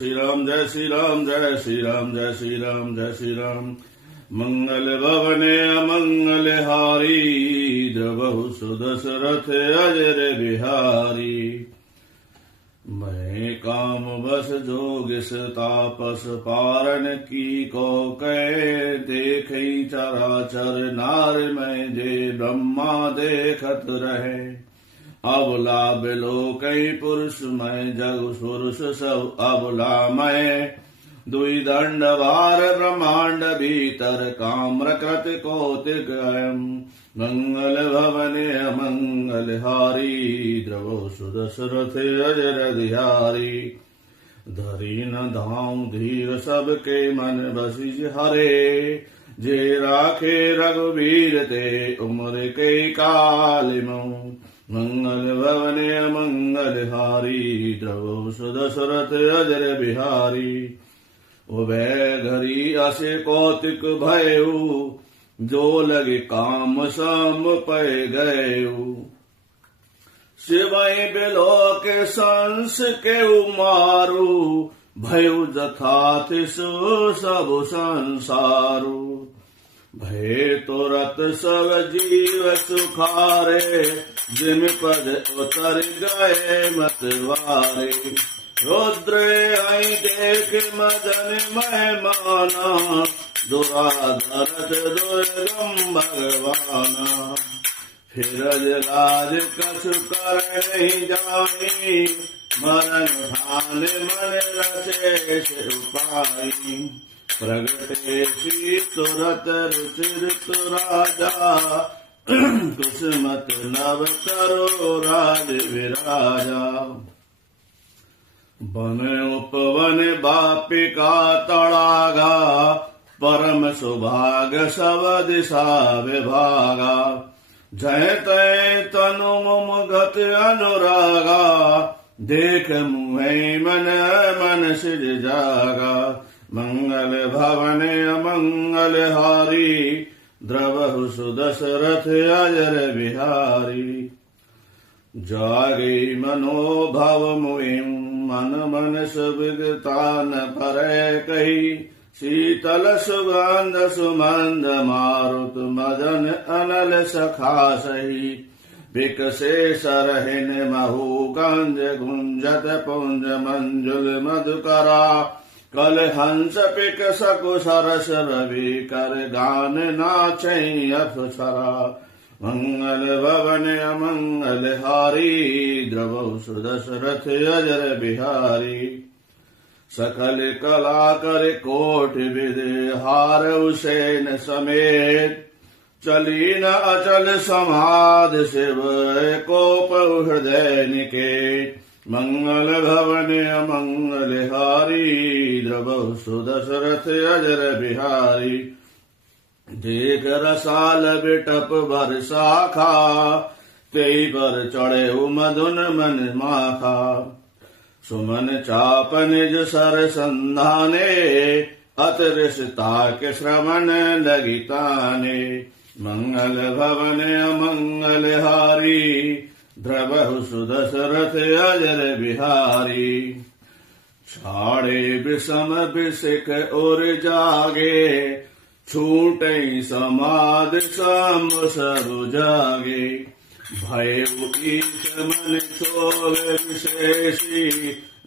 श्री राम जय श्री राम जय श्री राम जय श्री राम जय श्री राम। मंगल भवने अमंगल हारी, द्रवहु सुदशरथ अजर बिहारी। मैं काम बस जोगिस तापस पारन की को कह, देखई चराचर नार में जे ब्रह्मा देखत रहे। अबला बिलो कई पुरुष मैं जग पुरुष सब अबला मैं, दुई दंड वार ब्रह्मांड भीतर काम्र कृत कौतिक अयम। मंगल भवने मंगल हारी, द्रवो सुदशरथ अजर बिहारी। धरी न धाम धीर सबके मन बसी हरे, जे राखे रघुवीर ते उम्र के काल मऊ। मंगल भवने मंगल हारी, द्रवो सुदशरथ अजर बिहारी। वै घरी असे कौतिक भयऊ, जो लगे काम सम पै गयऊ। शिवई बिलो के संस के मारू, भयऊ जथातिसु सब संसारू। भय तुरत सब जीव सुखारे, जिन पद उतर गए मतवारे। रुद्र आई देख मदन मेहमाना, दुराधरथ दुर्गम भगवाना। फिर राज कछु कर नहीं जानी, मरण ठान मन रचे उपाई। प्रगटे श्री तुरत रुचिर राजा, कुसुमत नव करो राज विराजा। वन उपवन बापिका तड़ागा, परम सुभाग सब दिशा विभागा। जय तय तनु मम गत अनुरागा, देख मुहे मन मन सिज जागा। मंगल भवने अमंगल हारी, द्रवहु सुदशरथ अजर बिहारी। जागे मनोभव मुहिम, मन मन सुविगतान परै कही। शीतल सुगंध सुमंद मारुत, मदन अनल सखा सही। विकसे सरहिन महु कंज, गुंजत पुंज मंजुल मधुकरा। कल हंस पिक सकु सरस रवि, कर गान नाचई अप्सरा। मंगल भवन अमंगल हारी, द्रवो सुदशरथ अजर बिहारी। सकल कला कर कोट विद, हारऊ सेन समेत। चली न अचल समाध शिव, कोप हृदय निकेत। मंगल भवन अमंगल हारी, द्रवो सुदशरथ अजर बिहारी। देख रसाल बिटप भर शाखा, तेई पर चढ़े मधुन मन माखा। सुमन चाप निज सर संधाने, अतरिष्टा के श्रवण लगी ताने। मंगल भवन अमंगल हारी, द्रवहु सुदशरथ अजर बिहारी। छाड़े विषम विषिक और जागे, छूटे समाध सम सब जागे। भय ईश मन शोभ विशेषी,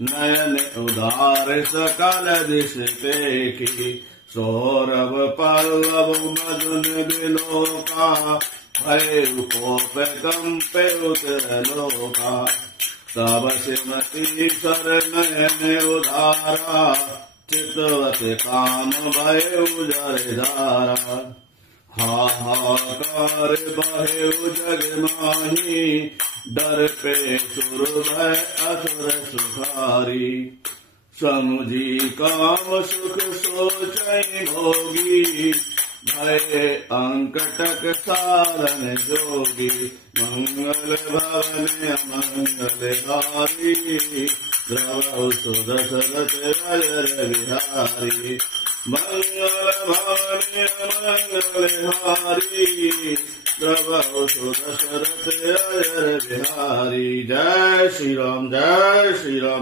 नयन उदार सकल दिश देखी। सौरभ पल्लव मदन बिलोका, भय कोप कंपे उतर लोका। तब श्रीमती सर नयन उदारा, चितवत काम भय उजर धारा। हाहाकार बहे जग माही, डर पे सुर भय असुर सुखारी। समुझी काम सुख सोचई भोगी, भय अंकटक साधन जोगी। मंगल भवन अमंगल हारी, द्रवहु सुदशरथ अजर बिहारी। मंगल भवन अमंगल हारी, द्रवहु सुदशरथ अजर बिहारी। जय श्री राम जय श्री राम।